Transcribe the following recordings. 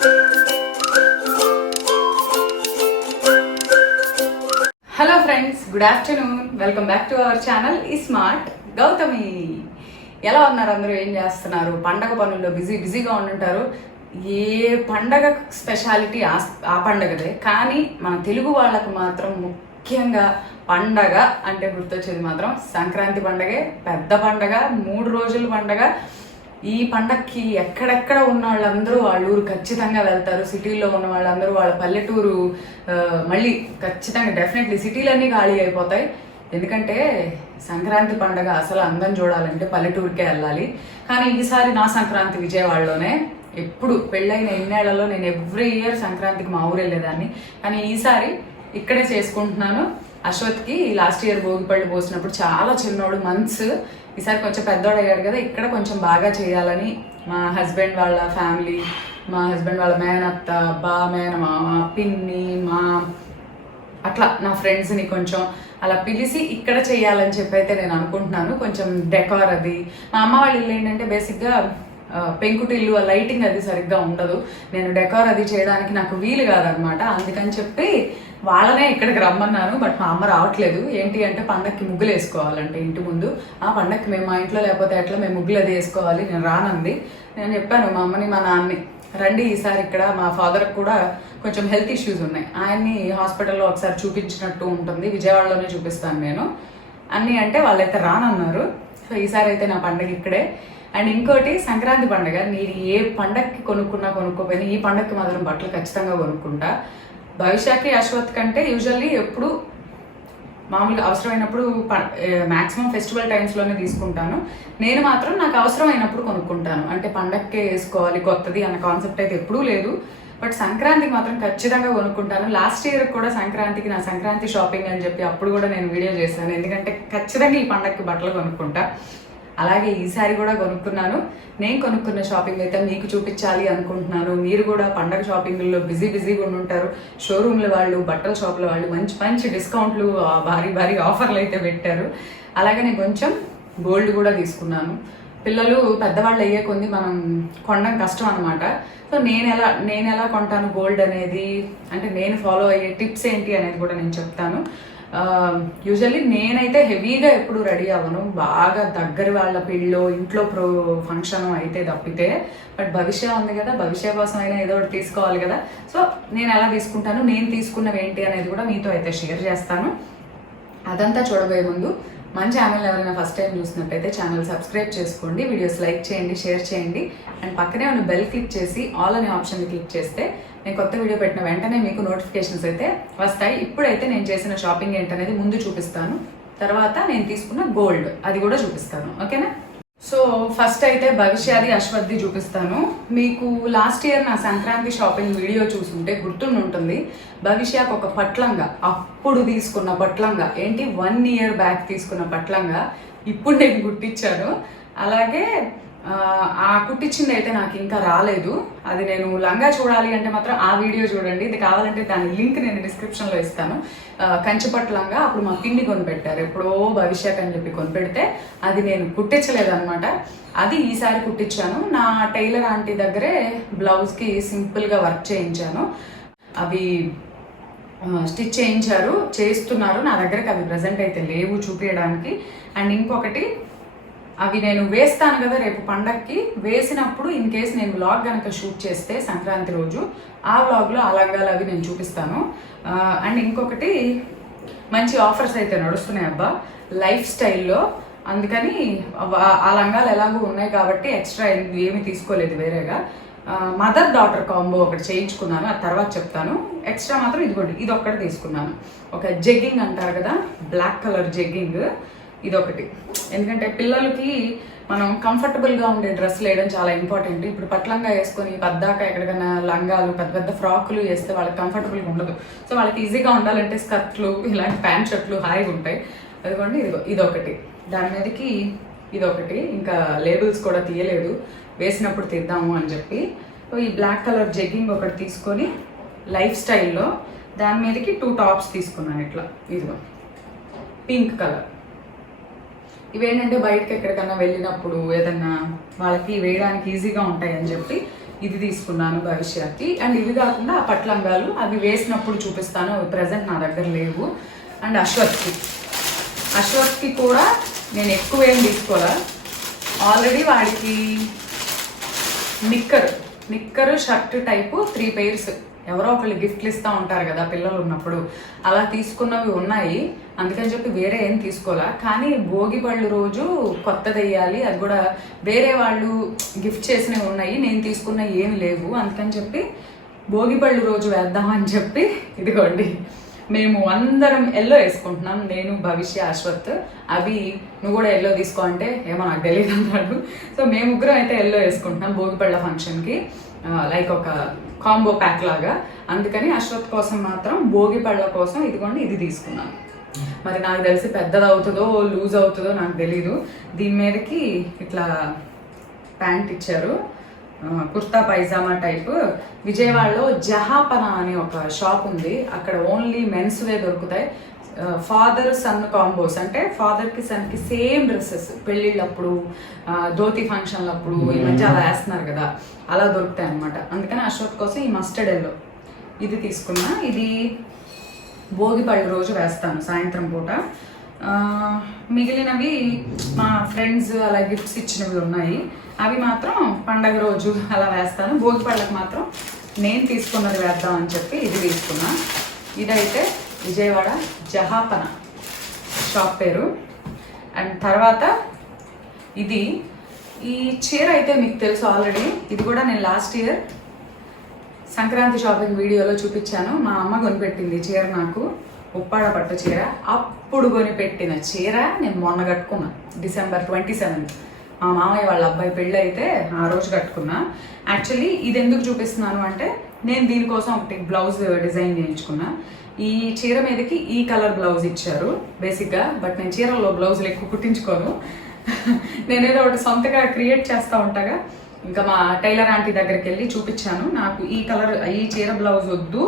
Hello friends, good afternoon. Welcome back to our channel smart Gautami. ఎలా ఉన్నారు అందరూ? ఏం చేస్తున్నారు? పండగ పనుల్లో బిజీగా ఉండుంటారు. ఏ పండగ స్పెషాలిటీ ఆ పండగదే. కానీ మన తెలుగు వాళ్ళకు మాత్రం ముఖ్యంగా పండగ అంటే గుర్తొచ్చేది మాత్రం సంక్రాంతి పండగే. పెద్ద పండగ, 3 రోజుల పండగ. ఈ పండగకి ఎక్కడెక్కడ ఉన్న వాళ్ళందరూ వాళ్ళ ఊరు ఖచ్చితంగా వెళ్తారు. సిటీల్లో ఉన్న వాళ్ళందరూ వాళ్ళ పల్లెటూరు మళ్ళీ ఖచ్చితంగా డెఫినెట్లీ సిటీలన్నీ ఖాళీ అయిపోతాయి. ఎందుకంటే సంక్రాంతి పండగ అసలు అందం చూడాలంటే పల్లెటూరుకే వెళ్ళాలి. కానీ ఈసారి నా సంక్రాంతి విజయవాడలోనే. ఎప్పుడు పెళ్ళైన ఎన్నేళ్లలో నేను ఎవ్రీ ఇయర్ సంక్రాంతికి మా ఊరు వెళ్ళేదాన్ని. కానీ ఈసారి ఇక్కడే చేసుకుంటున్నాను. అశ్వత్కి లాస్ట్ ఇయర్ భోగిపళ్ళు పోసినప్పుడు చాలా చిన్నోడు, మంత్స్. ఈసారి కొంచెం పెద్దోడు అయ్యాడు కదా, ఇక్కడ కొంచెం బాగా చేయాలని మా హస్బెండ్ వాళ్ళ ఫ్యామిలీ, మా హస్బెండ్ వాళ్ళ మేనత్త, మేనమామ, పిన్ని, మా అట్లా నా ఫ్రెండ్స్ని కొంచెం అలా పిలిచి ఇక్కడ చేయాలని చెప్పి అయితే నేను అనుకుంటున్నాను. కొంచెం డెకార్ అది, మా అమ్మ వాళ్ళ ఇల్లు ఏంటంటే బేసిక్గా పెంకుటిల్లు, ఆ లైటింగ్ అది సరిగ్గా ఉండదు. నేను డెకార్ అది చేయడానికి నాకు వీలు కాదనమాట. అందుకని చెప్పి వాళ్ళనే ఇక్కడికి రమ్మన్నాను. బట్ మా అమ్మ రావట్లేదు. ఏంటి అంటే పండక్కి ముగ్గులు వేసుకోవాలంటే ఇంటి ముందు. ఆ పండక్కి మేము మా ఇంట్లో లేకపోతే ఎట్లా, మేము ముగ్గులు అది వేసుకోవాలి, నేను రానంది. నేను చెప్పాను మా అమ్మని మా నాన్నని, రండి ఈసారి ఇక్కడ. మా ఫాదర్కి కూడా కొంచెం హెల్త్ ఇష్యూస్ ఉన్నాయి. ఆయన్ని హాస్పిటల్లో ఒకసారి చూపించినట్టు ఉంటుంది, విజయవాడలోనే చూపిస్తాను నేను అన్నీ అంటే వాళ్ళైతే రానన్నారు. సో ఈసారి అయితే నా పండగ ఇక్కడే. అండ్ ఇంకోటి సంక్రాంతి పండుగ, నేను ఏ పండగకి కొనుక్కోపోయినా ఈ పండగకి మాత్రం బట్టలు ఖచ్చితంగా కొనుక్కుంటా. భవిష్యత్కి అశ్వత్ కంటే యూజువల్లీ ఎప్పుడు మామూలుగా అవసరమైనప్పుడు మ్యాక్సిమం ఫెస్టివల్ టైమ్స్లోనే తీసుకుంటాను. నేను మాత్రం నాకు అవసరమైనప్పుడు కొనుక్కుంటాను. అంటే పండగకే వేసుకోవాలి కొత్తది అన్న కాన్సెప్ట్ అయితే ఎప్పుడూ లేదు. బట్ సంక్రాంతికి మాత్రం ఖచ్చితంగా కొనుక్కుంటాను. లాస్ట్ ఇయర్ కూడా సంక్రాంతికి నా సంక్రాంతి షాపింగ్ అని చెప్పి అప్పుడు కూడా నేను వీడియో చేశాను. ఎందుకంటే ఖచ్చితంగా ఈ పండగకి బట్టలు కొనుక్కుంటా. అలాగే ఈసారి కూడా కొనుక్కున్నాను. నేను కొనుక్కున్న షాపింగ్ అయితే మీకు చూపించాలి అనుకుంటున్నాను. మీరు కూడా పండగ షాపింగ్లో బిజీగా ఉండుంటారు. షోరూమ్ల వాళ్ళు, బట్టల షాపుల వాళ్ళు మంచి డిస్కౌంట్లు, భారీ ఆఫర్లు అయితే పెట్టారు. అలాగే నేను కొంచెం గోల్డ్ కూడా తీసుకున్నాను. పిల్లలు పెద్దవాళ్ళు అయ్యే కొద్ది మనం కొనడం కష్టం అనమాట. సో నేను ఎలా కొంటాను గోల్డ్ అనేది, అంటే నేను ఫాలో అయ్యే టిప్స్ ఏంటి అనేది కూడా నేను చెప్తాను. యూజువల్లీ నేనైతే హెవీగా ఎప్పుడు రెడీ అవ్వను. బాగా దగ్గర వాళ్ళ పెళ్ళో ఇంట్లో ఫంక్షన్ అయితే తప్పితే. బట్ భవిష్య ఉంది కదా, భవిష్య కోసం అయినా ఏదో ఒకటి తీసుకోవాలి కదా. సో నేను ఎలా తీసుకుంటాను, నేను తీసుకున్నవి ఏంటి అనేది కూడా మీతో అయితే షేర్ చేస్తాను. అదంతా చూడబోయే ముందు మన ఛానల్ ఎవరైనా ఫస్ట్ టైం చూసినట్టయితే ఛానల్ సబ్స్క్రైబ్ చేసుకోండి, వీడియోస్ లైక్ చేయండి, షేర్ చేయండి. అండ్ పక్కనే ఉన్న బెల్ క్లిక్ చేసి ఆల్ అనే ఆప్షన్ క్లిక్ చేస్తే నేను కొత్త వీడియో పెట్టిన వెంటనే మీకు నోటిఫికేషన్స్ అయితే వస్తాయి. ఇప్పుడైతే నేను చేసిన షాపింగ్ ఏంటనేది ముందు చూపిస్తాను, తర్వాత నేను తీసుకున్న గోల్డ్ అది కూడా చూపిస్తాను. ఓకేనా? సో ఫస్ట్ అయితే భవిష్యది అశ్వత్ది చూపిస్తాను. మీకు లాస్ట్ ఇయర్ నా సంక్రాంతి షాపింగ్ వీడియో చూసుంటే గుర్తుంటుంది. భవిష్యకు ఒక పట్లంగా, అప్పుడు తీసుకున్న పట్లంగా, ఏంటి 1 year బ్యాక్ తీసుకున్న పట్లంగా ఇప్పుడు నేను కుట్టించాను. అలాగే ఆ కుట్టించింది అయితే నాకు ఇంకా రాలేదు. అది నేను లంగా చూడాలి అంటే మాత్రం ఆ వీడియో చూడండి. ఇది కావాలంటే దాని లింక్ నేను డిస్క్రిప్షన్లో ఇస్తాను. కంచిపట్టు లంగా అప్పుడు మా పిన్ని కొనిపెట్టారు, ఎప్పుడో భవిష్యత్ అని చెప్పి కొనిపెడితే అది నేను కుట్టించలేదు అనమాట. అది ఈసారి కుట్టించాను. నా టైలర్ ఆంటీ దగ్గరే బ్లౌజ్కి సింపుల్గా వర్క్ చేయించాను. అవి స్టిచ్ చేస్తున్నారు. నా దగ్గరకు అవి ప్రజెంట్ అయితే లేవు చూపించడానికి. అండ్ ఇంకొకటి, అవి నేను వేస్తాను కదా రేపు పండగకి, వేసినప్పుడు ఇన్ కేస్ నేను వ్లాగ్ కనుక షూట్ చేస్తే సంక్రాంతి రోజు, ఆ వ్లాగ్లో ఆ లంగాలు అవి నేను చూపిస్తాను. అండ్ ఇంకొకటి, మంచి ఆఫర్స్ అయితే నడుస్తున్నాయి అబ్బా లైఫ్ స్టైల్లో. అందుకని ఆ లంగాలు ఎలాగో ఉన్నాయి కాబట్టి ఎక్స్ట్రా ఏమి తీసుకోలేదు వేరేగా. మదర్ డాటర్ కాంబో ఒకటి చేయించుకున్నాను, ఆ తర్వాత చెప్తాను. ఎక్స్ట్రా మాత్రం ఇదిగోండి, ఇది ఒక్కటి తీసుకున్నాను. ఒక జెగ్గింగ్ అంటారు కదా, బ్లాక్ కలర్ జెగ్గింగ్, ఇదొకటి. ఎందుకంటే పిల్లలకి మనం కంఫర్టబుల్గా ఉండే డ్రెస్సులు వేయడం చాలా ఇంపార్టెంట్. ఇప్పుడు పట్లంగా వేసుకొని పద్దాక ఎక్కడికైనా లంగాలు, పెద్ద ఫ్రాకులు వేస్తే వాళ్ళకి కంఫర్టబుల్గా ఉండదు. సో వాళ్ళకి ఈజీగా ఉండాలంటే స్కర్ట్లు, ఇలాంటి ప్యాంట్ షర్ట్లు హాయిగా ఉంటాయి. అదిగోండి ఇదొకటి, దాని మీదకి ఇదొకటి. ఇంకా లేబుల్స్ కూడా తీయలేదు, వేసినప్పుడు తీద్దాము అని చెప్పి. ఈ బ్లాక్ కలర్ జెగ్గింగ్ ఒకటి తీసుకొని లైఫ్ స్టైల్లో దాని మీదకి 2 టాప్స్ తీసుకున్నాను. ఇట్లా ఇదిగో పింక్ కలర్. ఇవేంటంటే బయటకి ఎక్కడికన్నా వెళ్ళినప్పుడు ఏదన్నా వాళ్ళకి వేయడానికి ఈజీగా ఉంటాయి అని చెప్పి ఇది తీసుకున్నాను భవిష్యత్కి. అండ్ ఇవి కాకుండా ఆ పట్లంగాలు అవి వేసినప్పుడు చూపిస్తాను, ప్రజెంట్ నా దగ్గర లేవు. అండ్ అశ్వత్కి కూడా నేను ఎక్కువ ఏం తీసుకోవాలా, ఆల్రెడీ వాడికి నిక్కరు షర్ట్ టైపు 3 pairs ఎవరో ఒకళ్ళు గిఫ్ట్లు ఇస్తూ ఉంటారు కదా పిల్లలు ఉన్నప్పుడు, అలా తీసుకున్నవి ఉన్నాయి. అందుకని చెప్పి వేరే ఏం తీసుకోవాలా. కానీ భోగి పళ్ళు రోజు కొత్తది వేయాలి, అది కూడా వేరే వాళ్ళు గిఫ్ట్ చేసినవి ఉన్నాయి, నేను తీసుకున్నవి ఏమి లేవు. అందుకని చెప్పి భోగి పళ్ళు రోజు వేద్దామని చెప్పి ఇదిగోండి మేము అందరం ఎల్లో వేసుకుంటున్నాం. నేను, భవిష్య, అశ్వత్. అవి నువ్వు కూడా ఎల్లో తీసుకో అంటే ఏమో నాకు తెలియదు అన్నాడు. సో మేము ముగ్గురం అయితే ఎల్లో వేసుకుంటున్నాం భోగిపళ్ళ ఫంక్షన్కి, లైక్ ఒక కాంబో ప్యాక్ లాగా. అందుకని అశ్వత్ కోసం మాత్రం భోగిపళ్ళ కోసం ఇదిగోండి ఇది తీసుకున్నాను. మరి నాకు తెలిసి పెద్దది అవుతుందో లూజ్ అవుతుందో నాకు తెలీదు. దీని మీదకి ఇట్లా ప్యాంట్ ఇచ్చారు, కుర్తా పైజామా టైప్. విజయవాడలో జహాపన అనే ఒక షాప్ ఉంది, అక్కడ ఓన్లీ మెన్స్ వే దొరుకుతాయి. ఫాదర్ సన్ కాంబోస్, అంటే ఫాదర్కి సన్కి సేమ్ డ్రెస్సెస్ పెళ్ళిళ్ళప్పుడు, ధోతి ఫంక్షన్లప్పుడు ఈ మధ్య అలా వేస్తున్నారు కదా, అలా దొరుకుతాయి అనమాట. అందుకని అశ్వత్ కోసం ఈ మస్టర్డ్ ఎల్లో ఇది తీసుకున్నా. ఇది భోగి పళ్ళు రోజు వేస్తాను సాయంత్రం పూట. మిగిలినవి మా ఫ్రెండ్స్ అలా గిఫ్ట్స్ ఇచ్చినవి ఉన్నాయి, అవి మాత్రం పండగ రోజు అలా వేస్తాను. భోగి పళ్ళకి మాత్రం నేను తీసుకున్నది వేద్దామని చెప్పి ఇది తీసుకున్నా. ఇదైతే విజయవాడ జహాపన షాప్ పేరు. అండ్ తర్వాత ఇది, ఈ చీర అయితే మీకు తెలుసు ఆల్రెడీ, ఇది కూడా నేను లాస్ట్ ఇయర్ సంక్రాంతి షాపింగ్ వీడియోలో చూపించాను. మా అమ్మ కొనిపెట్టింది చీర నాకు, ఉప్పాడ పట్టు చీర. అప్పుడు కొనిపెట్టిన చీర నేను మొన్న కట్టుకున్నా, December 27th. మా మామయ్య వాళ్ళ అబ్బాయి పెళ్ళి అయితే ఆ రోజు కట్టుకున్నా. యాక్చువల్లీ ఇది ఎందుకు చూపిస్తున్నాను అంటే, నేను దీనికోసం ఒకటి బ్లౌజ్ డిజైన్ చేయించుకున్నా. ఈ చీర మీదకి ఈ కలర్ బ్లౌజ్ ఇచ్చారు బేసిక్గా, బట్ నేను చీరలో బ్లౌజులు ఎక్కువ కుట్టించుకోను. నేనేదో ఒకటి సొంతగా క్రియేట్ చేస్తూ ఉంటాగా. ఇంకా మా టైలర్ ఆంటీ దగ్గరికి వెళ్ళి చూపించాను, నాకు ఈ కలర్ ఈ చీర బ్లౌజ్ వద్దు,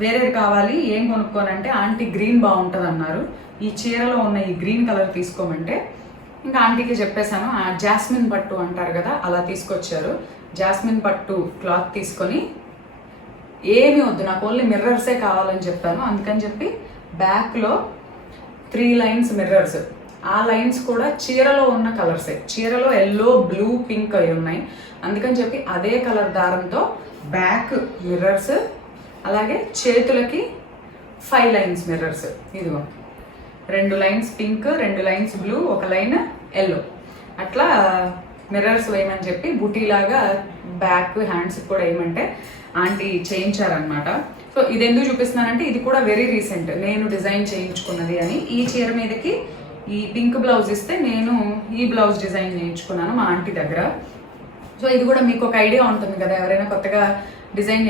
వేరేది కావాలి, ఏం కొనుక్కోనంటే ఆంటీ గ్రీన్ బాగుంటుంది అన్నారు. ఈ చీరలో ఉన్న ఈ గ్రీన్ కలర్ తీసుకోమంటే ఇంకా ఆంటీకి చెప్పేశాను. ఆ జాస్మిన్ పట్టు అంటారు కదా, అలా తీసుకొచ్చారు. జాస్మిన్ పట్టు క్లాత్ తీసుకొని, ఏమి వద్దు నాకు ఓన్లీ మిర్రర్సే కావాలని చెప్పాను. అందుకని చెప్పి బ్యాక్లో 3 lines మిర్రర్స్, ఆ లైన్స్ కూడా చీరలో ఉన్న కలర్సే. చీరలో ఎల్లో, బ్లూ, పింక్ అవి ఉన్నాయి. అందుకని చెప్పి అదే కలర్ దారంతో బ్యాక్ మిర్రర్స్, అలాగే చేతులకి 5 lines మిర్రర్స్. ఇదిగో 2 lines pink, 2 lines blue, 1 line yellow, అట్లా మిర్రర్స్ వేయమని చెప్పి బుటీలాగా బ్యాక్ హ్యాండ్స్ కూడా వేయమంటే ఆంటీ చేయించారనమాట. సో ఇది ఎందుకు చూపిస్తున్నానంటే, ఇది కూడా వెరీ రీసెంట్, నేను డిజైన్ చేయించుకున్నది అని. ఈ చీర మీదకి ఈ పింక్ బ్లౌజ్ ఇస్తే నేను ఈ బ్లౌజ్ డిజైన్ చేయించుకున్నాను మా ఆంటీ దగ్గర. సో ఇది కూడా మీకు ఒక ఐడియా ఉంటుంది కదా, ఎవరైనా కొత్తగా డిజైన్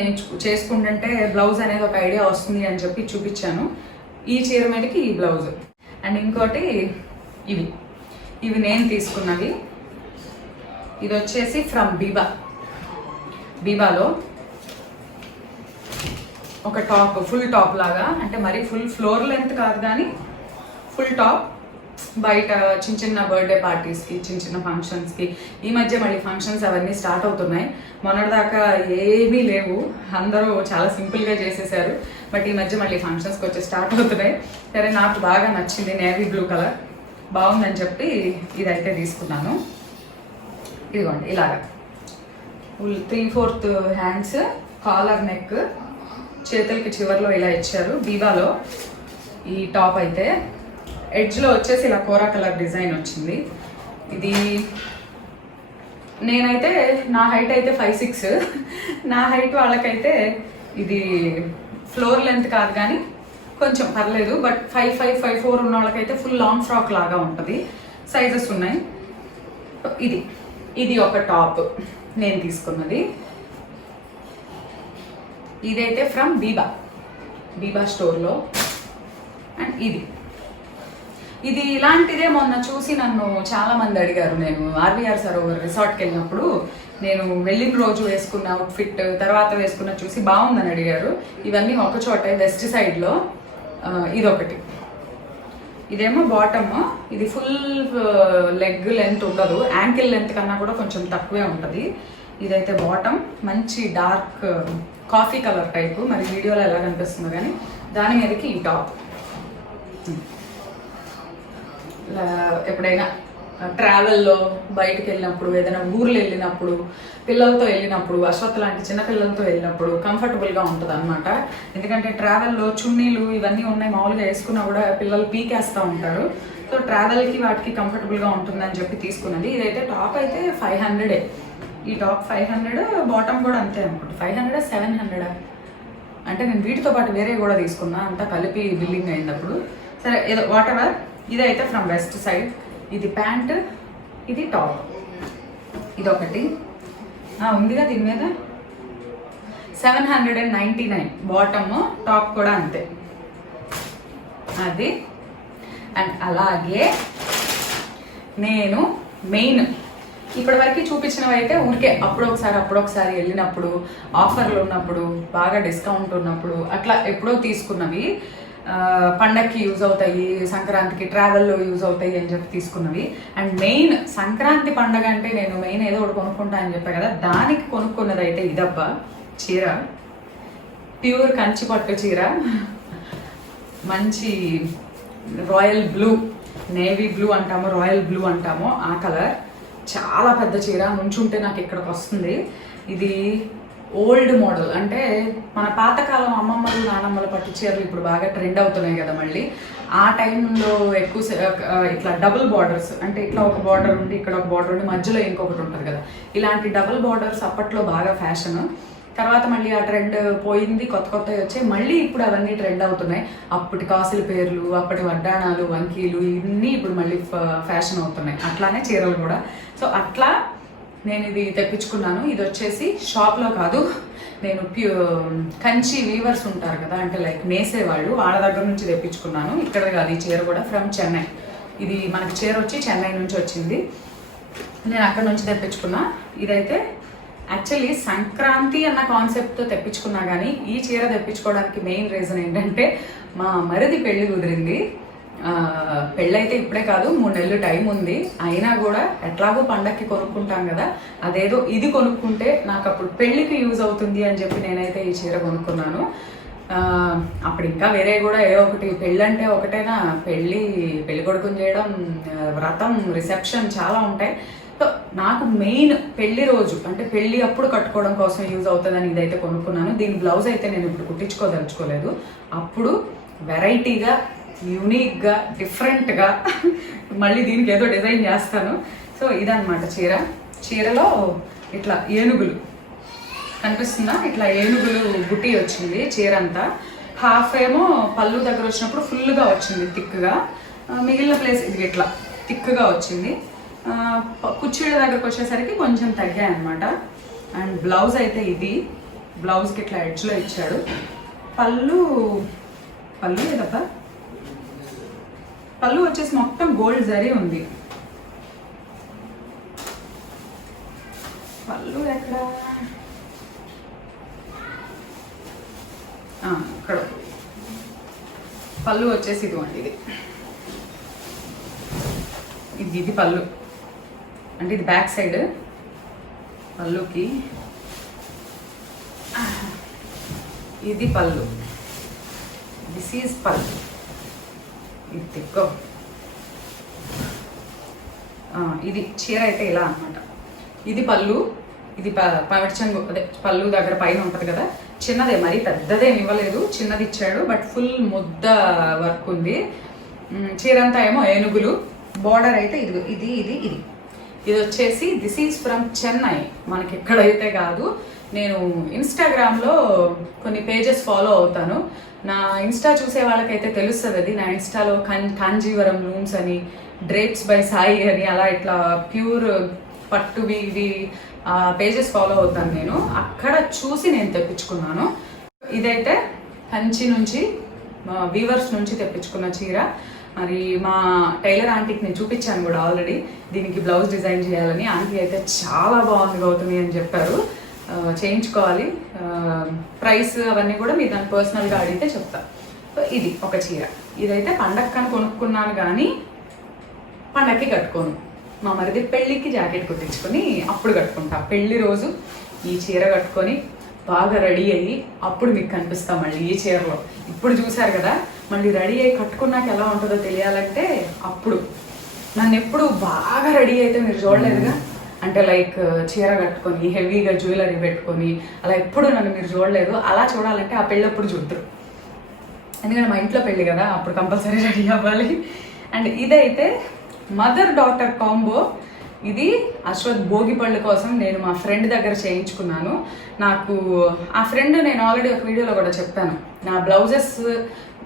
చేసుకుంటుంటే బ్లౌజ్ అనేది ఒక ఐడియా వస్తుంది అని చెప్పి చూపించాను. ఈ చీర మీదకి ఈ బ్లౌజ్. అండ్ ఇంకోటి ఇవి నేను తీసుకున్నవి. ఇది వచ్చేసి ఫ్రమ్ బీబాలో ఒక టాప్, ఫుల్ టాప్ లాగా, అంటే మరీ ఫుల్ ఫ్లోర్ లెంత్ కాదు కానీ ఫుల్ టాప్. బయట చిన్న చిన్న బర్త్డే పార్టీస్కి, చిన్న చిన్న ఫంక్షన్స్కి, ఈ మధ్య మళ్ళీ ఫంక్షన్స్ అవన్నీ స్టార్ట్ అవుతున్నాయి. మొన్నటిదాకా ఏమీ లేవు, అందరూ చాలా సింపుల్గా చేసేసారు. బట్ ఈ మధ్య మళ్ళీ ఫంక్షన్స్కి వచ్చి స్టార్ట్ అవుతున్నాయి. సరే నాకు బాగా నచ్చింది నేవీ బ్లూ కలర్, బాగుందని చెప్పి ఇదైతే తీసుకున్నాను. ఇదిగోండి ఇలాగా 3/4 హ్యాండ్స్, కాలర్ నెక్, చేతులకి చివర్లో ఇలా ఇచ్చారు. బీబాలో ఈ టాప్ అయితే ఎడ్జ్లో వచ్చేసి ఇలా కోరా కలర్ డిజైన్ వచ్చింది. ఇది నేనైతే నా హైట్ అయితే 5'6", నా హైట్ వాళ్ళకైతే ఇది ఫ్లోర్ లెంత్ కాదు కానీ కొంచెం పర్లేదు. బట్ 5'5", 5'4" ఉన్న వాళ్ళకైతే ఫుల్ లాంగ్ ఫ్రాక్ లాగా ఉంటుంది. సైజెస్ ఉన్నాయి. ఇది ఒక టాప్ నేను తీసుకున్నది. ఇదైతే ఫ్రమ్ బీబా స్టోర్లో. అండ్ ఇది ఇలాంటిదే మొన్న చూసి నన్ను చాలా మంది అడిగారు. నేను ఆర్వీఆర్ సరోవర్ రిసార్ట్కి వెళ్ళినప్పుడు నేను వెళ్ళిన రోజు వేసుకున్న అవుట్ఫిట్, తర్వాత వేసుకున్న చూసి బాగుందని అడిగారు. ఇవన్నీ ఒక చోటే వెస్ట్ సైడ్లో. ఇదొకటి, ఇదేమో బాటమ్, ఇది ఫుల్ లెగ్ లెంత్ ఉండదు, యాంకిల్ లెంత్ కన్నా కూడా కొంచెం తక్కువే ఉంటుంది. ఇదైతే బాటమ్ మంచి డార్క్ కాఫీ కలర్ టైపు, మరి వీడియోలో ఎలా కనిపిస్తుందో కానీ దాని మీదకి ఈ టాప్. ఎప్పుడైనా ట్రావెల్లో బయటకు వెళ్ళినప్పుడు, ఏదైనా ఊర్లు వెళ్ళినప్పుడు, పిల్లలతో వెళ్ళినప్పుడు, అశ్వత్ లాంటి చిన్నపిల్లలతో వెళ్ళినప్పుడు కంఫర్టబుల్గా ఉంటుంది అనమాట. ఎందుకంటే ట్రావెల్లో చున్నీలు ఇవన్నీ ఉన్నాయి, మామూలుగా వేసుకున్నా కూడా పిల్లలు పీకేస్తూ ఉంటారు. సో ట్రావెల్కి వాటికి కంఫర్టబుల్గా ఉంటుందని చెప్పి తీసుకున్నది. ఇదైతే టాప్ అయితే 500. ఈ టాప్ 500, బాటమ్ కూడా అంతే అనుకుంటా. 500 700 అంటే నేను వీటితో పాటు వేరే కూడా తీసుకున్నా, అంతా కలిపి బిల్లింగ్ అయినప్పుడు. సరే ఏదో వాట్ ఎవర్. ఇదైతే ఫ్రమ్ వెస్ట్ సైడ్. ఇది ప్యాంట్, ఇది టాప్. ఇదొకటి ఉందిగా దీని మీద 799 బాటమ్, టాప్ కూడా అంతే అది. అండ్ అలాగే నేను మెయిన్ ఇప్పటి వరకు చూపించినవి అయితే ఊరికే అప్పుడొకసారి వెళ్ళినప్పుడు, ఆఫర్లు ఉన్నప్పుడు, బాగా డిస్కౌంట్ ఉన్నప్పుడు అట్లా ఎప్పుడో తీసుకున్నవి. పండక్కి యూజ్ అవుతాయి, సంక్రాంతికి ట్రావెల్లో యూజ్ అవుతాయి అని చెప్పి తీసుకున్నవి. అండ్ మెయిన్ సంక్రాంతి పండగ అంటే నేను మెయిన్ ఏదో ఒకటి కొనుక్కుంటా అని చెప్పాను కదా, దానికి కొనుక్కున్నది అయితే ఇదబ్బా చీర. ప్యూర్ కంచి పట్టు చీర, మంచి రాయల్ బ్లూ, నేవీ బ్లూ అంటాము, రాయల్ బ్లూ అంటాము, ఆ కలర్. చాలా పెద్ద చీర, నుంచుంటే నాకు ఇక్కడికి వస్తుంది. ఇది ఓల్డ్ మోడల్, అంటే మన పాతకాలం అమ్మమ్మలు నానమ్మల పట్టు చీరలు ఇప్పుడు బాగా ట్రెండ్ అవుతున్నాయి కదా మళ్ళీ. ఆ టైంలో ఎక్కువ ఇట్లా డబుల్ బార్డర్స్, అంటే ఇట్లా ఒక బార్డర్ ఉండి ఇక్కడ ఒక బార్డర్ ఉండి మధ్యలో ఇంకొకటి ఉంటుంది కదా, ఇలాంటి డబుల్ బార్డర్స్ అప్పట్లో బాగా ఫ్యాషన్. తర్వాత మళ్ళీ ఆ ట్రెండ్ పోయింది, కొత్తవి వచ్చాయి. మళ్ళీ ఇప్పుడు అవన్నీ ట్రెండ్ అవుతున్నాయి. అప్పటి కాసుల పేర్లు, అప్పటి వడ్డాణాలు, వంకీలు ఇవన్నీ ఇప్పుడు మళ్ళీ ఫ్యాషన్ అవుతున్నాయి. అట్లానే చీరలు కూడా. సో అట్లా నేను ఇది తెప్పించుకున్నాను. ఇది వచ్చేసి షాప్లో కాదు, నేను కంచి వీవర్స్ ఉంటారు కదా, అంటే లైక్ నేసేవాళ్ళు, వాళ్ళ దగ్గర నుంచి తెప్పించుకున్నాను. ఇక్కడ కాదు, ఈ చీర కూడా ఫ్రమ్ చెన్నై. ఇది మనకి చీర వచ్చి చెన్నై నుంచి వచ్చింది, నేను అక్కడ నుంచి తెప్పించుకున్నా. ఇదైతే యాక్చువల్లీ సంక్రాంతి అన్న కాన్సెప్ట్తో తెప్పించుకున్నా, కానీ ఈ చీర తెప్పించుకోవడానికి మెయిన్ రీజన్ ఏంటంటే మా మరిది పెళ్లి కుదిరింది. పెళ్ళైతే ఇప్పుడే కాదు, 3 నెలలు టైం ఉంది. అయినా కూడా ఎట్లాగో పండక్కి కొనుక్కుంటాం కదా, అదేదో ఇది కొనుక్కుంటే నాకు అప్పుడు పెళ్ళికి యూజ్ అవుతుంది అని చెప్పి నేనైతే ఈ చీర కొనుక్కున్నాను. అప్పుడు ఇంకా వేరే కూడా ఏ ఒకటి, పెళ్ళంటే ఒకటేనా, పెళ్లి కొడుకుని చేయడం, వ్రతం, రిసెప్షన్ చాలా ఉంటాయి. సో నాకు మెయిన్ పెళ్లి రోజు, అంటే పెళ్లి అప్పుడు కట్టుకోవడం కోసం యూజ్ అవుతుందని ఇదైతే కొనుక్కున్నాను. దీని బ్లౌజ్ అయితే నేను ఇప్పుడు కుట్టించుకోదలుచుకోలేదు. అప్పుడు వెరైటీగా, యూనిక్గా, డిఫరెంట్గా మళ్ళీ దీనికి ఏదో డిజైన్ చేస్తాను. సో ఇదన్నమాట చీర. చీరలో ఇట్లా ఏనుగులు కనిపిస్తుందా, ఇట్లా ఏనుగులు బుట్టి వచ్చింది చీర అంతా. హాఫ్ ఏమో పళ్ళు దగ్గర వచ్చినప్పుడు ఫుల్గా వచ్చింది థిక్గా, మిగిలిన ప్లేస్ ఇది ఇట్లా థిక్గా వచ్చింది. కుర్చీల దగ్గరకు వచ్చేసరికి కొంచెం తగ్గాయి అనమాట. అండ్ బ్లౌజ్ అయితే ఇది, బ్లౌజ్కి ఇట్లా ఎడ్జ్లో ఇచ్చాడు. పళ్ళు ఏదప్ప, పళ్ళు వచ్చేసి మొత్తం గోల్డ్ జరీ ఉంది. పళ్ళు ఎక్కడ, ఇక్కడ పళ్ళు వచ్చేసి ఇదిగోండి, ఇది పళ్ళు, అంటే ఇది బ్యాక్ సైడ్ పళ్ళుకి. ఇది పళ్ళు, దిస్ ఈజ్ పళ్ళు. ఇది తిక్కో, ఇది చీర అయితే ఇలా అన్నమాట. ఇది పళ్ళు, ఇది పవిటి చెంగు, అదే పళ్ళు దగ్గర పైన ఉంటుంది కదా, చిన్నదే, మరి పెద్దదేమి ఇవ్వలేదు, చిన్నది ఇచ్చాడు. బట్ ఫుల్ ముద్ద వర్క్ ఉంది. చీర అంతా ఏమో ఏనుగులు, బార్డర్ అయితే ఇది ఇది ఇది ఇది ఇది వచ్చేసి దిస్ ఈజ్ ఫ్రమ్ చెన్నై, మనకి ఎక్కడైతే కాదు. నేను ఇన్స్టాగ్రామ్లో కొన్ని పేజెస్ ఫాలో అవుతాను. నా ఇన్స్టా చూసే వాళ్ళకైతే తెలుస్తుంది అది. నా ఇన్స్టాలో కాంజీవరం లూమ్స్ అని, డ్రేప్స్ బై సాయి అని, అలా ఇట్లా ప్యూర్ పట్టువి ఇవి పేజెస్ ఫాలో అవుతాను నేను. అక్కడ చూసి నేను తెప్పించుకున్నాను. ఇదైతే కంచి నుంచి, వీవర్స్ నుంచి తెప్పించుకున్న చీర. మరి మా టైలర్ ఆంటీకి నేను చూపించాను కూడా ఆల్రెడీ, దీనికి బ్లౌజ్ డిజైన్ చేయాలని. ఆంటీ అయితే చాలా బాగుంది గౌతమి అని చెప్పారు. చేయించుకోవాలి. ప్రైస్ అవన్నీ కూడా మీరు దాన్ని పర్సనల్గా అడిగితే చెప్తా. సో ఇది ఒక చీర. ఇదైతే పండక్కని కొనుక్కున్నాను కానీ పండక్కి కట్టుకోను. మా మరిది పెళ్ళికి జాకెట్ కుట్టించుకొని అప్పుడు కట్టుకుంటా. పెళ్లి రోజు ఈ చీర కట్టుకొని బాగా రెడీ అయ్యి అప్పుడు మీకు కనిపిస్తాం మళ్ళీ ఈ చీరలో. ఇప్పుడు చూసారు కదా, మళ్ళీ రెడీ అయ్యి కట్టుకున్నాక ఎలా ఉంటుందో తెలియాలంటే అప్పుడు. నన్ను ఎప్పుడు బాగా రెడీ అయితే మీరు చూడలేదుగా, అంటే లైక్ చీర కట్టుకొని హెవీగా జ్యువెలరీ పెట్టుకొని అలా ఎప్పుడు నన్ను మీరు చూడలేదు. అలా చూడాలంటే ఆ పెళ్ళప్పుడు చూద్దరు, ఎందుకంటే మా ఇంట్లో పెళ్ళి కదా, అప్పుడు కంపల్సరీ రెడీ అవ్వాలి. అండ్ ఇదైతే మదర్ డాటర్ కాంబో. ఇది అశ్వత్ భోగిపళ్ళు కోసం నేను మా ఫ్రెండ్ దగ్గర చేయించుకున్నాను. నాకు ఆ ఫ్రెండ్, నేను ఆల్రెడీ ఒక వీడియోలో కూడా చెప్పాను, నా బ్లౌజెస్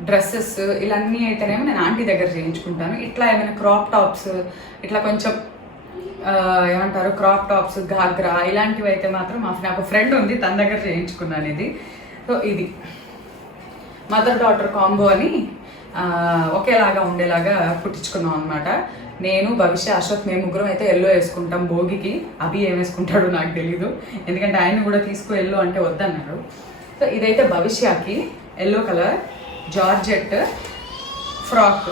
డ్రెస్సెస్ ఇలాన్నీ అయితేనేమో నేను ఆంటీ దగ్గర చేయించుకుంటాను. ఇట్లా ఏమైనా క్రాప్ టాప్స్, ఇట్లా కొంచెం ఏమంటారు క్రాప్ టాప్స్, ఘాగ్రా ఇలాంటివి అయితే మాత్రం నాకు ఫ్రెండ్ ఉంది, తన దగ్గర చేయించుకున్నాను ఇది. సో ఇది మదర్ డాటర్ కాంబో అని ఒకేలాగా ఉండేలాగా కుట్టించుకున్నాం అనమాట. నేను, భవిష్య, అశ్వత్ మేము ముగ్గురం అయితే ఎల్లో వేసుకుంటాం భోగికి. అభి ఏం వేసుకుంటాడో నాకు తెలీదు, ఎందుకంటే ఆయన కూడా తీసుకో ఎల్లో అంటే వద్దన్నారు. సో ఇదైతే భవిష్యకి yellow colour georgette frock.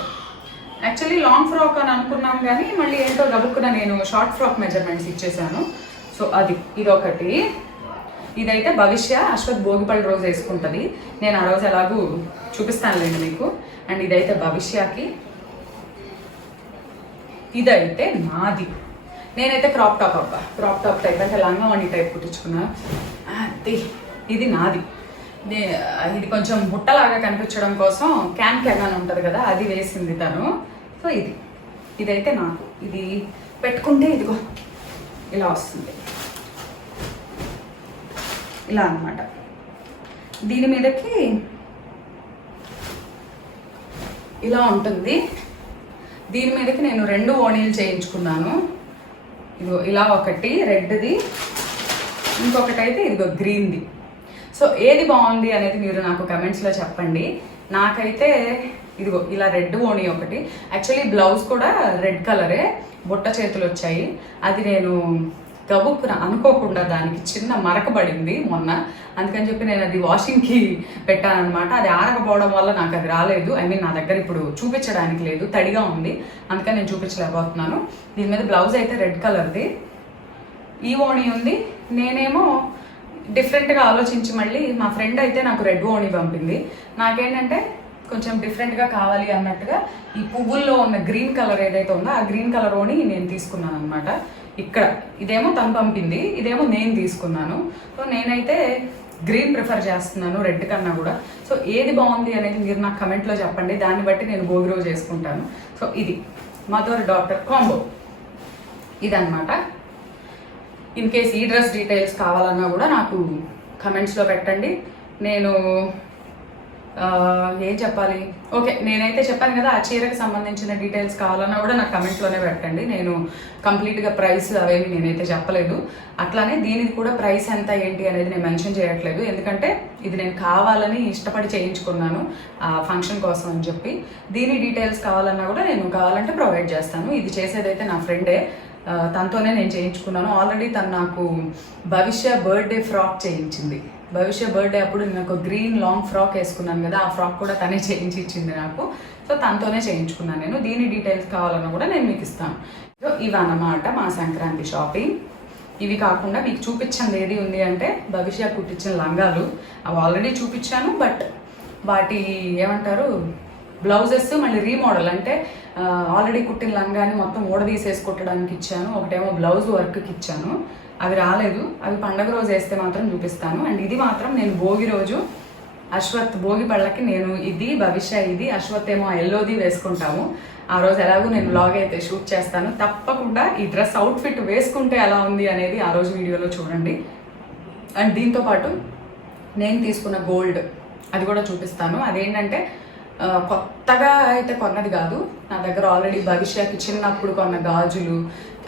Actually long frock అని అనుకున్నాం కానీ మళ్ళీ ఏంటో గబుక్కున నేను షార్ట్ ఫ్రాక్ మెజర్మెంట్స్ ఇచ్చేసాను. సో ఇదొకటి. ఇదైతే భవిష్య అశ్వత్ భోగిపల్లి రోజు వేసుకుంటుంది. నేను ఆ రోజు ఎలాగూ చూపిస్తానులేండి మీకు. అండ్ ఇదైతే భవిష్యకి. ఇదైతే నాది. నేనైతే crop top crop top type అంటే లంగావణి టైప్ కుట్టించుకున్నా. ఇది నాది. ఇది కొంచెం బుట్టలాగా కనిపించడం కోసం క్యాన్ అని ఉంటుంది కదా, అది వేసింది తను. సో ఇదైతే నాకు. ఇది పెట్టుకుంటే ఇదిగో ఇలా వస్తుంది, ఇలా అన్నమాట. దీని మీదకి ఇలా ఉంటుంది. దీని మీదకి నేను 2 ఓణీలు చేయించుకున్నాను. ఇదిగో ఇలా ఒకటి రెడ్ది, ఇంకొకటి అయితే ఇదిగో గ్రీన్ది. సో ఏది బాగుంది అనేది మీరు నాకు కమెంట్స్లో చెప్పండి. నాకైతే ఇదిగో ఇలా రెడ్ ఓణి ఒకటి. యాక్చువల్లీ బ్లౌజ్ కూడా రెడ్ కలరే, బుట్ట చేతులు వచ్చాయి. అది నేను గబుక్కున అనుకోకుండా దానికి చిన్న మరకబడింది మొన్న, అందుకని చెప్పి నేను అది వాషింగ్కి పెట్టాను అనమాట. అది ఆరకపోవడం వల్ల నాకు అది రాలేదు. ఐ మీన్ నా దగ్గర ఇప్పుడు చూపించడానికి లేదు, తడిగా ఉంది, అందుకని నేను చూపించలేకపోతున్నాను. దీని మీద బ్లౌజ్ అయితే రెడ్ కలర్ది, ఈ ఓణి ఉంది. నేనేమో డిఫరెంట్గా ఆలోచించి మళ్ళీ మా ఫ్రెండ్ అయితే నాకు రెడ్ ఓణి పంపింది. నాకేంటంటే కొంచెం డిఫరెంట్గా కావాలి అన్నట్టుగా ఈ పువ్వుల్లో ఉన్న గ్రీన్ కలర్ ఏదైతే ఉందో ఆ గ్రీన్ కలర్ ఓణి నేను తీసుకున్నాను అనమాట. ఇక్కడ ఇదేమో తను పంపింది, ఇదేమో నేను తీసుకున్నాను. సో నేనైతే గ్రీన్ ప్రిఫర్ చేస్తున్నాను రెడ్ కన్నా కూడా. సో ఏది బాగుంది అనేది మీరు నాకు కమెంట్లో చెప్పండి, దాన్ని బట్టి నేను భోగి రోజు చేసుకుంటాను. సో ఇది మదర్ డాటర్ కాంబో ఇదన్నమాట. ఇన్ కేస్ ఈ డ్రెస్ డీటెయిల్స్ కావాలన్నా కూడా నాకు కమెంట్స్లో పెట్టండి. నేను ఏం చెప్పాలి, ఓకే నేనైతే చెప్పాను కదా, ఆ చీరకు సంబంధించిన డీటెయిల్స్ కావాలన్నా కూడా నాకు కమెంట్లోనే పెట్టండి. నేను కంప్లీట్గా ప్రైస్ అవేమి నేనైతే చెప్పలేదు. అట్లానే దీనికి కూడా ప్రైస్ ఎంత ఏంటి అనేది నేను మెన్షన్ చేయట్లేదు, ఎందుకంటే ఇది నేను కావాలని ఇష్టపడి చేయించుకున్నాను ఆ ఫంక్షన్ కోసం అని చెప్పి. దీని డీటెయిల్స్ కావాలన్నా కూడా నేను కావాలంటే ప్రొవైడ్ చేస్తాను. ఇది చేసేదైతే నా ఫ్రెండే, తనతోనే నేను చేయించుకున్నాను. ఆల్రెడీ తను నాకు భవిష్య బర్త్డే ఫ్రాక్ చేయించింది. భవిష్య బర్త్డే అప్పుడు నాకు గ్రీన్ లాంగ్ ఫ్రాక్ వేసుకున్నాను కదా, ఆ ఫ్రాక్ కూడా తనే చేయించి ఇచ్చింది నాకు. సో తనతోనే చేయించుకున్నాను నేను. దీని డీటెయిల్స్ కావాలన్నా కూడా నేను మీకు ఇస్తాను. సో ఇవన్నమాట మా సంక్రాంతి షాపింగ్. ఇవి కాకుండా మీకు చూపించింది ఏది ఉంది అంటే భవిష్య కుట్టించిన లంగాలు. అవి ఆల్రెడీ చూపించాను, బట్ వాటి ఏమంటారు బ్లౌజెస్ మళ్ళీ రీమోడల్, అంటే ఆల్రెడీ కుట్టిన లంగాని మొత్తం ఊడదీసేసి కుట్టడానికి ఇచ్చాను. ఒకటేమో బ్లౌజ్ వర్క్కి ఇచ్చాను, అవి రాలేదు. అవి పండగ రోజు వేస్తే మాత్రం చూపిస్తాను. అండ్ ఇది మాత్రం నేను భోగి రోజు అశ్వత్ భోగి పళ్ళకి నేను ఇది, భవిష్య ఇది, అశ్వత్ ఏమో ఎల్లోది వేసుకుంటాము. ఆ రోజు ఎలాగో నేను వ్లాగ్ అయితే షూట్ చేస్తాను. తప్పకుండా ఈ డ్రెస్ అవుట్ఫిట్ వేసుకుంటే ఎలా ఉంది అనేది ఆ రోజు వీడియోలో చూడండి. అండ్ దీంతోపాటు నేను తీసుకున్న గోల్డ్ అది కూడా చూపిస్తాను. అదేంటంటే కొత్తగా అయితే కొన్నది కాదు, నా దగ్గర ఆల్రెడీ భవిష్యత్తు చిన్నప్పుడు కొన్న గాజులు,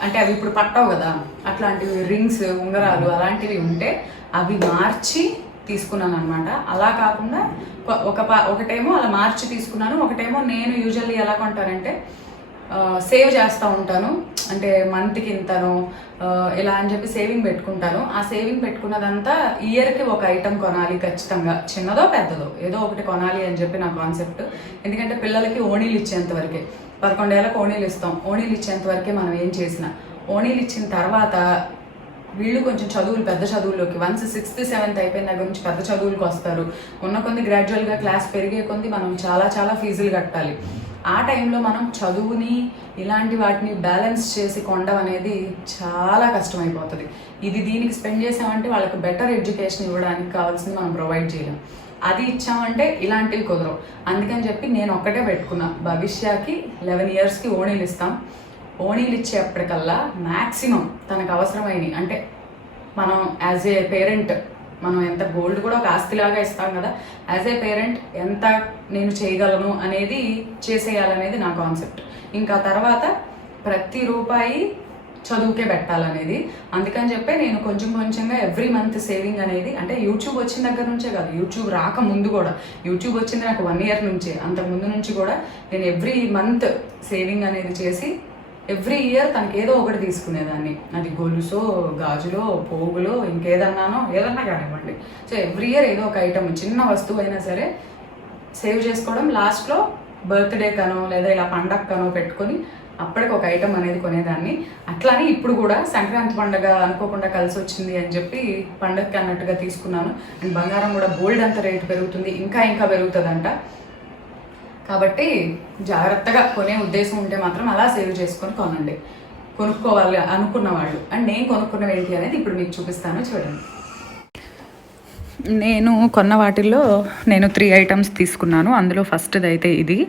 అంటే అవి ఇప్పుడు పట్టవు కదా, అట్లాంటివి రింగ్స్, ఉంగరాలు అలాంటివి ఉంటే అవి మార్చి తీసుకున్నాను అనమాట. అలా కాకుండా ఒకటేమో అలా మార్చి తీసుకున్నాను, ఒకటేమో నేను యూజువల్లీ ఎలా కొంటానంటే సేవ్ చేస్తూ ఉంటాను. అంటే మంత్కి ఇంతను ఇలా అని చెప్పి సేవింగ్ పెట్టుకుంటాను. ఆ సేవింగ్ పెట్టుకున్నదంతా ఇయర్కి ఒక ఐటెం కొనాలి ఖచ్చితంగా, చిన్నదో పెద్దదో ఏదో ఒకటి కొనాలి అని చెప్పి నా కాన్సెప్ట్. ఎందుకంటే పిల్లలకి ఓణీలు ఇచ్చేంత వరకే, 11 ఏళ్ళకి ఓణీలు ఇస్తాం. ఓణీలు ఇచ్చేంత వరకే మనం ఏం చేసినా. ఓణీలు ఇచ్చిన తర్వాత వీళ్ళు కొంచెం చదువులు, పెద్ద చదువుల్లోకి, వన్స్ 6th 7th అయిపోయిన దగ్గర నుంచి పెద్ద చదువులకు వస్తారు. ఉన్న కొద్ది గ్రాడ్యువల్గా క్లాస్ పెరిగే కొద్ది మనం చాలా ఫీజులు కట్టాలి. ఆ టైంలో మనం చదువుని ఇలాంటి వాటిని బ్యాలెన్స్ చేసి కొనడం అనేది చాలా కష్టమైపోతుంది. దీనికి స్పెండ్ చేసామంటే వాళ్ళకి బెటర్ ఎడ్యుకేషన్ ఇవ్వడానికి కావాల్సింది మనం ప్రొవైడ్ చేయలేం. అది ఇచ్చామంటే ఇలాంటివి కుదరవు. అందుకని చెప్పి నేను ఒక్కటే పెట్టుకున్నా, భవిష్యకి 11 yearsకి ఓణీలు ఇస్తాం. ఓణీలు ఇచ్చేప్పటికల్లా మ్యాక్సిమం తనకు అవసరమైనవి, అంటే మనం యాజ్ ఏ పేరెంట్ మనం ఎంత గోల్డ్ కూడా ఒక ఆస్తిలాగా ఇస్తాం కదా, యాజ్ ఏ పేరెంట్ ఎంత నేను చేయగలను అనేది చేసేయాలనేది నా కాన్సెప్ట్. ఇంకా తర్వాత ప్రతి రూపాయి చదువుకే పెట్టాలనేది. అందుకని చెప్పే నేను కొంచెంగా ఎవ్రీ మంత్ సేవింగ్ అనేది, అంటే యూట్యూబ్ వచ్చిన దగ్గర నుంచే కాదు, యూట్యూబ్ రాక ముందు కూడా, యూట్యూబ్ వచ్చింది నాకు 1 year నుంచే, అంతకు ముందు నుంచి కూడా నేను ఎవ్రీ మంత్ సేవింగ్ అనేది చేసి ఎవ్రీ ఇయర్ తనకి ఏదో ఒకటి తీసుకునేదాన్ని. అది గొలుసో, గాజులో, పోగులో, ఏదన్నా కానివ్వండి. సో ఎవ్రీ ఇయర్ ఏదో ఒక ఐటమ్, చిన్న వస్తువు అయినా సరే సేవ్ చేసుకోవడం, లాస్ట్లో బర్త్డే కనో లేదా ఇలా పండగ కనో పెట్టుకొని అప్పటికి ఒక ఐటమ్ అనేది కొనేదాన్ని. అట్లానే ఇప్పుడు కూడా సంక్రాంతి పండుగ అనుకోకుండా కలిసి వచ్చింది అని చెప్పి పండగకి అన్నట్టుగా తీసుకున్నాను. అండ్ బంగారం కూడా బోల్డ్ అంత రేటు పెరుగుతుంది, ఇంకా పెరుగుతుందంట. కాబట్టి జాగ్రత్తగా కొనే ఉద్దేశం ఉంటే మాత్రం అలా సేవ్ చేసుకొని కొనండి, కొనుక్కోవాలి అనుకున్న వాళ్ళు. అండ్ నేను కొనుక్కున్నవి ఏంటి అనేది ఇప్పుడు మీకు చూపిస్తాను, చూడండి. నేను కొన్న వాటిల్లో నేను 3 items తీసుకున్నాను. అందులో ఫస్ట్ది అయితే ఇది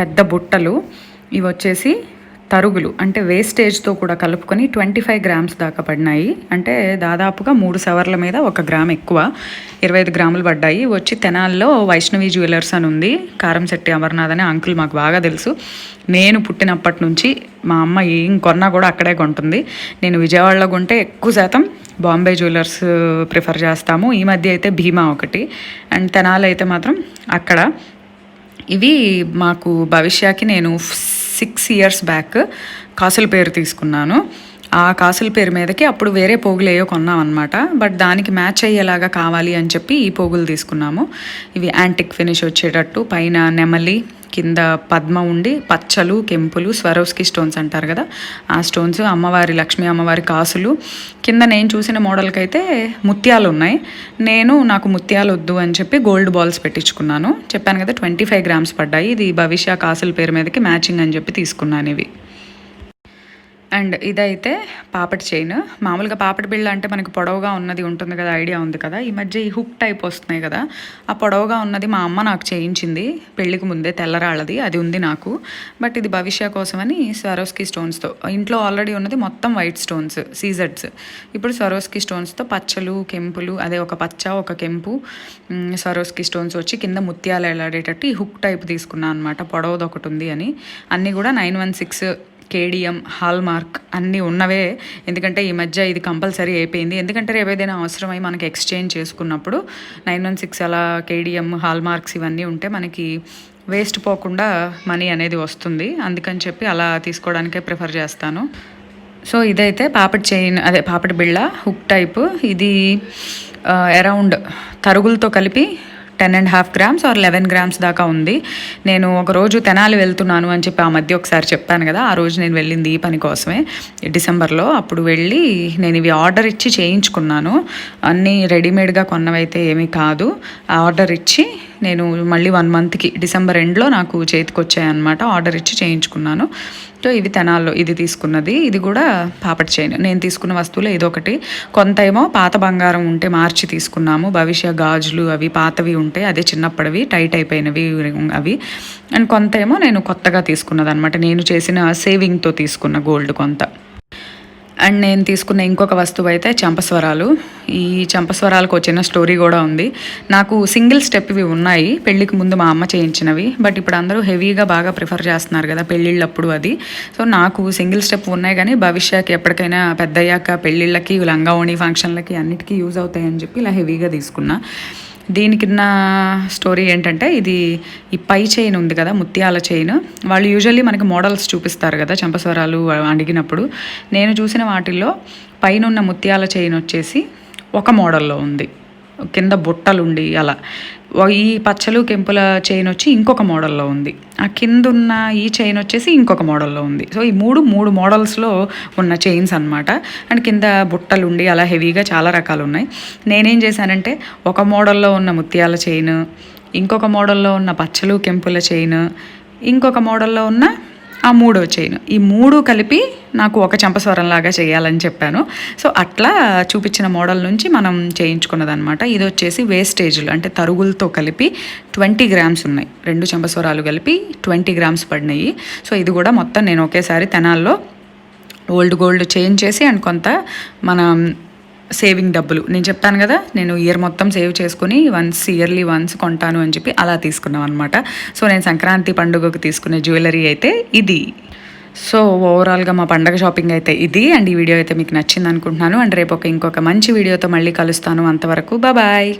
పెద్ద బుట్టలు. ఇవి వచ్చేసి తరుగులు, అంటే వేస్టేజ్తో కూడా కలుపుకొని 25 grams దాకా పడినాయి. అంటే దాదాపుగా 3 సవర్ల మీద 1 గ్రామ్ ఎక్కువ, 25 grams పడ్డాయి. వచ్చి తెనాల్లో వైష్ణవి జ్యువెలర్స్ అని ఉంది, కారంశెట్టి అమర్నాథ్ అనే అంకుల్ మాకు బాగా తెలుసు. నేను పుట్టినప్పటి నుంచి మా అమ్మ ఏం కొన్నా కూడా అక్కడే కొంటుంది. నేను విజయవాడలో కొంటే ఎక్కువ శాతం బాంబే జ్యువెలర్స్ ప్రిఫర్ చేస్తాము. ఈ మధ్య అయితే భీమా ఒకటి, అండ్ తెనాలి అయితే మాత్రం అక్కడ. ఇవి మాకు భవిష్యకి నేను 6 years బ్యాక్ కాసుల పేరు తీసుకున్నాను. ఆ కాసుల పేరు మీదకి అప్పుడు వేరే పోగులు ఏయో కొన్నాం అనమాట. బట్ దానికి మ్యాచ్ అయ్యేలాగా కావాలి అని చెప్పి ఈ పోగులు తీసుకున్నాము. ఇవి యాంటిక్ ఫినిష్ వచ్చేటట్టు, పైన నెమలి, కింద పద్మ ఉండి, పచ్చలు, కెంపులు, స్వరోస్కి స్టోన్స్ అంటారు కదా ఆ స్టోన్స్, అమ్మవారి, లక్ష్మీ అమ్మవారి కాసులు. కింద నేను చూసిన మోడల్కి అయితే ముత్యాలు ఉన్నాయి. నాకు ముత్యాలు వద్దు అని చెప్పి గోల్డ్ బాల్స్ పెట్టించుకున్నాను. చెప్పాను కదా 25 grams పడ్డాయి. ఇది భవిష్య కాసుల పేరు మీదకి మ్యాచింగ్ అని చెప్పి తీసుకున్నాను ఇవి. అండ్ ఇదైతే పాపటి చైన్. మామూలుగా పాపటి బిళ్ళ అంటే మనకి పొడవుగా ఉన్నది ఉంటుంది కదా, ఐడియా ఉంది కదా. ఈ మధ్య ఈ హుక్ టైప్ వస్తున్నాయి కదా, ఆ పొడవుగా ఉన్నది మా అమ్మ నాకు చేయించింది పెళ్ళికి ముందే, తెల్లరాళ్ళది అది ఉంది నాకు. బట్ ఇది భవిష్య కోసమని స్వరోస్కి స్టోన్స్తో, ఇంట్లో ఆల్రెడీ ఉన్నది మొత్తం వైట్ స్టోన్స్ సీజెడ్స్. ఇప్పుడు స్వరోస్కి స్టోన్స్తో పచ్చలు, కెంపులు, అదే ఒక పచ్చ ఒక కెంపు, స్వరోస్కి స్టోన్స్ వచ్చి కింద ముత్యాలు ఎలాడేటట్టు ఈ హుక్ టైప్ తీసుకున్నాను అనమాట. పొడవుది ఒకటి ఉంది అని. అన్నీ కూడా 916 KDM హాల్ మార్క్ అన్నీ ఉన్నవే. ఎందుకంటే ఈ మధ్య ఇది కంపల్సరీ అయిపోయింది. ఎందుకంటే రేపు ఏదైనా అవసరమై మనకి ఎక్స్చేంజ్ చేసుకున్నప్పుడు 916 అలా KDM హాల్ మార్క్స్ ఇవన్నీ ఉంటే మనకి వేస్ట్ పోకుండా మనీ అనేది వస్తుంది. అందుకని చెప్పి అలా తీసుకోవడానికే ప్రిఫర్ చేస్తాను. సో ఇదైతే పాపటి చైన్, అదే పాపటి బిళ్ళ హుక్ టైప్. ఇది అరౌండ్ తరుగులతో కలిపి 10.5 grams or 11 grams దాకా ఉంది. నేను ఒకరోజు తెనాలి వెళ్తున్నాను అని చెప్పి ఆ మధ్య ఒకసారి చెప్పాను కదా, ఆ రోజు నేను వెళ్ళింది ఈ పని కోసమే డిసెంబర్లో. అప్పుడు వెళ్ళి నేను ఇవి ఆర్డర్ ఇచ్చి చేయించుకున్నాను. అన్నీ రెడీమేడ్గా కొన్నవైతే ఏమీ కాదు. ఆర్డర్ ఇచ్చి నేను మళ్ళీ 1 monthకి డిసెంబర్ ఎండ్లో నాకు చేతికి వచ్చాయన్నమాట. ఆర్డర్ ఇచ్చి చేయించుకున్నాను. సో ఇవి తెనాల్లో ఇది తీసుకున్నది. ఇది కూడా పాపటి చైన్. నేను తీసుకున్న వస్తువులు ఇదొకటి. కొంత ఏమో పాత బంగారం ఉంటే మార్చి తీసుకున్నాము. భవిష్య గాజులు అవి పాతవి ఉంటే, అదే చిన్నప్పటివి టైట్ అయిపోయినవి అవి. అండ్ కొంత ఏమో నేను కొత్తగా తీసుకున్నది అనమాట. నేను చేసిన సేవింగ్తో తీసుకున్న గోల్డ్ కొంత. అండ్ నేను తీసుకున్న ఇంకొక వస్తువు అయితే చంపస్వరాలు. ఈ చంపస్వరాలకు వచ్చిన స్టోరీ కూడా ఉంది. నాకు సింగిల్ స్టెప్ ఇవి ఉన్నాయి పెళ్ళికి ముందు మా అమ్మ చేయించినవి. బట్ ఇప్పుడు అందరూ హెవీగా బాగా ప్రిఫర్ చేస్తున్నారు కదా పెళ్ళిళ్ళప్పుడు అది. సో నాకు సింగిల్ స్టెప్ ఉన్నాయి, కానీ భవిష్యత్తుకి ఎప్పటికైనా పెద్దయ్యాక పెళ్ళిళ్ళకి, లంగావోణి ఫంక్షన్లకి అన్నిటికీ యూజ్ అవుతాయని చెప్పి ఇలా హెవీగా తీసుకున్నా. దీనికి ఉన్న స్టోరీ ఏంటంటే, ఇది ఈ పై చైన్ ఉంది కదా, ముత్యాల చైన్, వాళ్ళు యూజువల్లీ మనకి మోడల్స్ చూపిస్తారు కదా చంపస్వరాలు అడిగినప్పుడు. నేను చూసిన వాటిల్లో పైన ఉన్న ముత్యాల చైన్ వచ్చేసి ఒక మోడల్లో ఉంది, కింద బుట్టలుండి అలా. ఈ పచ్చలు కెంపుల చైన్ వచ్చి ఇంకొక మోడల్లో ఉంది, ఆ కింద ఉన్న ఈ చైన్ వచ్చేసి ఇంకొక మోడల్లో ఉంది. సో ఈ మూడు మోడల్స్లో ఉన్న చైన్స్ అనమాట. అండ్ కింద బుట్టలు ఉండి అలా హెవీగా చాలా రకాలు ఉన్నాయి. నేనేం చేశానంటే, ఒక మోడల్లో ఉన్న ముత్యాల చైన్, ఇంకొక మోడల్లో ఉన్న పచ్చలు కెంపుల చైన్, ఇంకొక మోడల్లో ఉన్న ఆ మూడో చైన్, ఈ మూడు కలిపి నాకు ఒక చంపస్వరంలాగా చేయాలని చెప్పాను. సో అట్లా చూపించిన మోడల్ నుంచి మనం చేయించుకున్నదనమాట. ఇది వచ్చేసి వేస్టేజ్లు అంటే తరుగులతో కలిపి 20 గ్రామ్స్ ఉన్నాయి, 2 చంపస్వరాలు కలిపి 20 గ్రామ్స్ పడినాయి. సో ఇది కూడా మొత్తం నేను ఒకేసారి తెనాల్లో ఓల్డ్ గోల్డ్ చేంజ్ చేసి అండ్ కొంత మనం సేవింగ్ డబ్బులు, నేను చెప్తాను కదా నేను ఇయర్ మొత్తం సేవ్ చేసుకుని ఇయర్లీ వన్స్ కొంటాను అని చెప్పి అలా తీసుకున్నాం అనమాట. సో నేను సంక్రాంతి పండుగకు తీసుకునే జ్యువెలరీ అయితే ఇది. సో ఓవరాల్గా మా పండగ షాపింగ్ అయితే ఇది. అండ్ ఈ వీడియో అయితే మీకు నచ్చింది అనుకుంటున్నాను. అండ్ రేపు ఇంకొక మంచి వీడియోతో మళ్ళీ కలుస్తాను. అంతవరకు బాయ్.